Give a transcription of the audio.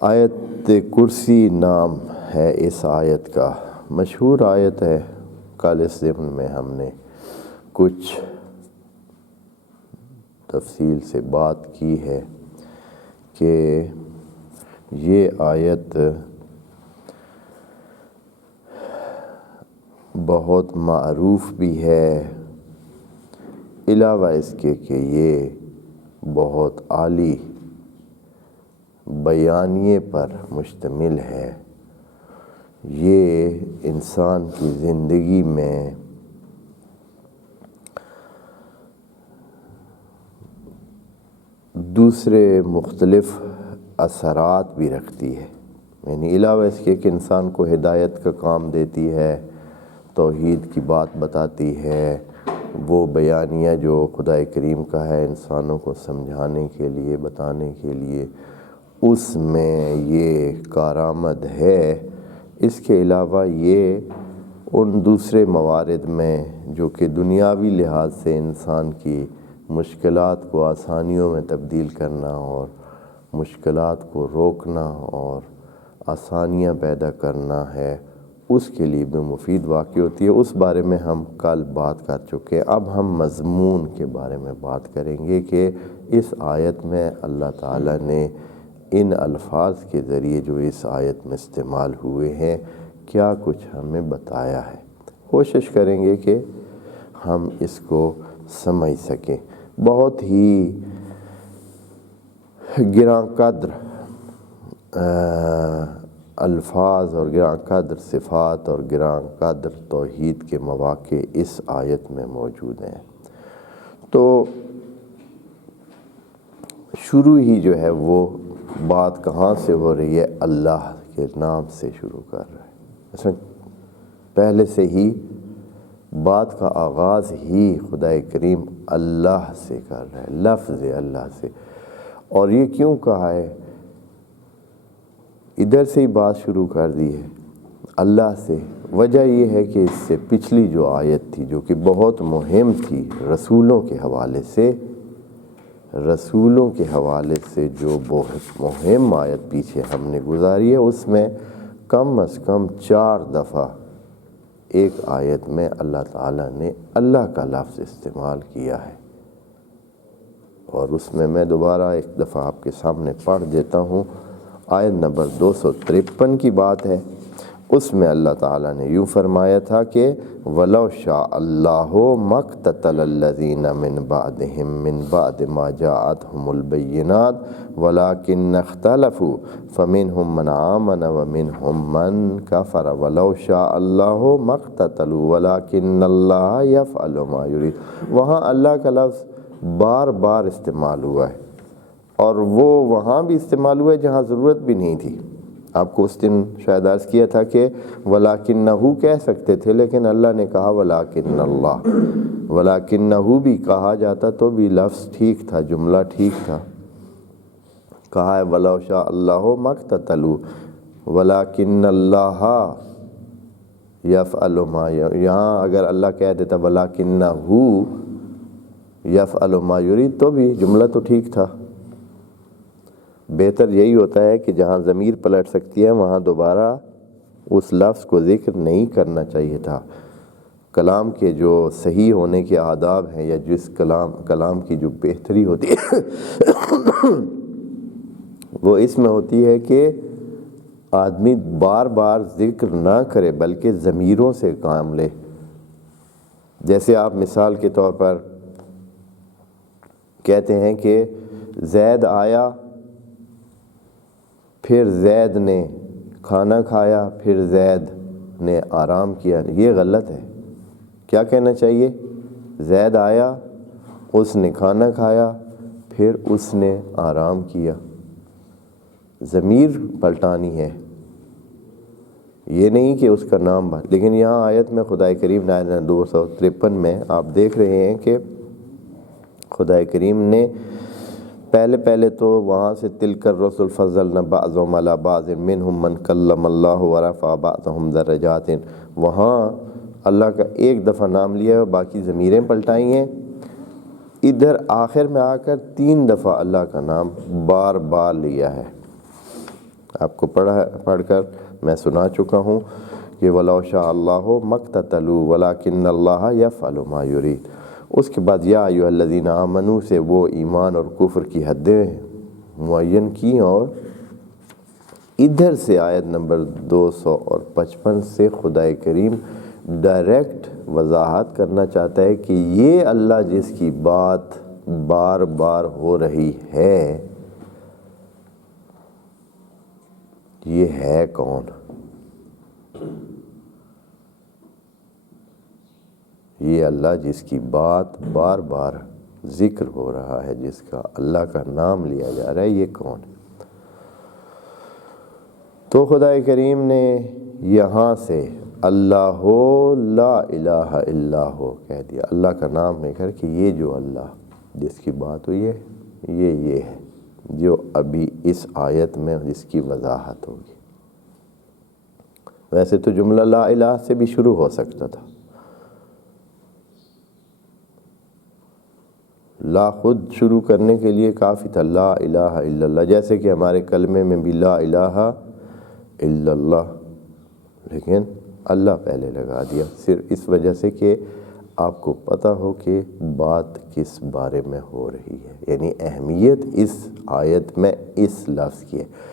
آیت کرسی نام ہے اس آیت کا، مشہور آیت ہے۔ کل اس ضمن میں ہم نے کچھ تفصیل سے بات کی ہے کہ یہ آیت بہت معروف بھی ہے، علاوہ اس کے کہ یہ بہت عالی بیانیے پر مشتمل ہے۔ یہ انسان کی زندگی میں دوسرے مختلف اثرات بھی رکھتی ہے، یعنی علاوہ اس کے کہ انسان کو ہدایت کا کام دیتی ہے، توحید کی بات بتاتی ہے، وہ بیانیہ جو خدا کریم کا ہے انسانوں کو سمجھانے کے لیے، بتانے کے لیے، اس میں یہ کارآمد ہے۔ اس کے علاوہ یہ ان دوسرے موارد میں جو کہ دنیاوی لحاظ سے انسان کی مشکلات کو آسانیوں میں تبدیل کرنا اور مشکلات کو روکنا اور آسانیاں پیدا کرنا ہے، اس کے لیے بھی مفید واقع ہوتی ہے۔ اس بارے میں ہم کل بات کر چکے ہیں۔ اب ہم مضمون کے بارے میں بات کریں گے کہ اس آیت میں اللہ تعالیٰ نے ان الفاظ کے ذریعے جو اس آیت میں استعمال ہوئے ہیں کیا کچھ ہمیں بتایا ہے۔ کوشش کریں گے کہ ہم اس کو سمجھ سکیں۔ بہت ہی گراں قدر الفاظ اور گراں قدر صفات اور گراں قدر توحید کے مواقع اس آیت میں موجود ہیں۔ تو شروع ہی جو ہے وہ بات کہاں سے ہو رہی ہے؟ اللہ کے نام سے شروع کر رہا ہے۔ اس میں پہلے سے ہی بات کا آغاز ہی خدا کریم اللہ سے کر رہا ہے، لفظ اللہ سے۔ اور یہ کیوں کہا ہے؟ ادھر سے ہی بات شروع کر دی ہے اللہ سے۔ وجہ یہ ہے کہ اس سے پچھلی جو آیت تھی جو کہ بہت مہم تھی رسولوں کے حوالے سے، جو بہت مہم آیت پیچھے ہم نے گزاری ہے، اس میں کم از کم 4 دفعہ ایک آیت میں اللہ تعالیٰ نے اللہ کا لفظ استعمال کیا ہے۔ اور اس میں دوبارہ ایک دفعہ آپ کے سامنے پڑھ دیتا ہوں۔ آیت نمبر 253 کی بات ہے۔ اس میں اللہ تعالیٰ نے یوں فرمایا تھا کہ وَلَوْ شَاءَ اللَّهُ مَا اقْتَتَلَ الَّذِينَ مِن بَعْدِهِم مِّن بَعْدِ مَا جَاءَتْهُمُ الْبَيِّنَاتُ وَلَٰكِنَّ اخْتَلَفُوا فَمِنْهُم مَّنْ آمَنَ وَمِنْهُم مَّنْ كَفَرَ وَلَوْ شَاءَ اللَّهُ مَا اقْتَتَلُوا وَلَٰكِنَّ اللَّهَ يَفْعَلُ مَا يُرِيدُ۔ وہاں اللہ کا لفظ بار بار استعمال ہوا ہے، اور وہ وہاں بھی استعمال ہوا ہے جہاں ضرورت بھی نہیں تھی۔ آپ کو اس دن شاید عرض کیا تھا کہ وَلَٰكِنَّهُ کہہ سکتے تھے، لیکن اللہ نے کہا وَلَٰكِنَّ اللَّهَ۔ وَلَٰكِنَّهُ بھی کہا جاتا تو بھی لفظ ٹھیک تھا، جملہ ٹھیک تھا۔ کہا ہے وَلَوْ شَاءَ اللَّهُ مَا اقْتَتَلُوا وَلَٰكِنَّ اللَّهَ يَفْعَلُ مَا يُرِيدُ۔ یہاں اگر اللہ کہہ دیتا وَلَٰكِنَّهُ يَفْعَلُ مَا يُرِيدُ تو بھی جملہ تو ٹھیک تھا۔ بہتر یہی ہوتا ہے کہ جہاں ضمیر پلٹ سکتی ہے وہاں دوبارہ اس لفظ کو ذکر نہیں کرنا چاہیے تھا۔ کلام کے جو صحیح ہونے کے آداب ہیں یا جس کلام کی جو بہتری ہوتی ہے وہ اس میں ہوتی ہے کہ آدمی بار بار ذکر نہ کرے بلکہ ضمیروں سے کام لے۔ جیسے آپ مثال کے طور پر کہتے ہیں کہ زید آیا، پھر زید نے کھانا کھایا، پھر زید نے آرام کیا۔ یہ غلط ہے۔ کیا کہنا چاہیے؟ زید آیا، اس نے کھانا کھایا، پھر اس نے آرام کیا۔ ضمیر پلٹانی ہے، یہ نہیں کہ اس کا نام لیکن یہاں آیت میں خدا کریم نے آیت 253 میں آپ دیکھ رہے ہیں کہ خدا کریم نے پہلے تو وہاں سے تلک الرسل فضلنا بعضهم علی بعض منهم من کلم اللہ ورفع بعضهم درجات، وہاں اللہ کا ایک دفعہ نام لیا ہے، باقی ضمیریں پلٹائی ہیں۔ ادھر آخر میں آ کر 3 دفعہ اللہ کا نام بار بار لیا ہے۔ آپ کو پڑھ کر میں سنا چکا ہوں کہ وَلَوْ شَاءَ اللَّهُ مَقْتَتَلُوا وَلَٰكِنَّ اللَّهَ يَفْعَلُ مَا يُرِيدُ۔ اس کے بعد یا ایھا الذین آمنوا سے وہ ایمان اور کفر کی حدیں معین کی، اور ادھر سے آیت نمبر 255 سے خدا کریم ڈائریکٹ وضاحت کرنا چاہتا ہے کہ یہ اللہ جس کی بات بار بار ہو رہی ہے، یہ ہے کون؟ یہ اللہ جس کی بات بار بار ذکر ہو رہا ہے، جس کا اللہ کا نام لیا جا رہا ہے، یہ کون ہے؟ تو خدا کریم نے یہاں سے اللہ لا الہ الا ہو کہہ دیا، اللہ کا نام لے کر کہ یہ جو اللہ جس کی بات ہوئی ہے یہ ہے جو ابھی اس آیت میں جس کی وضاحت ہوگی۔ ویسے تو جملہ لا الہ سے بھی شروع ہو سکتا تھا، لا خود شروع کرنے کے لیے کافی تھا، لا الہ الا اللہ، جیسے کہ ہمارے کلمے میں بھی لا الہ الا اللہ، لیکن اللہ پہلے لگا دیا، صرف اس وجہ سے کہ آپ کو پتہ ہو کہ بات کس بارے میں ہو رہی ہے، یعنی اہمیت اس آیت میں اس لفظ کی ہے۔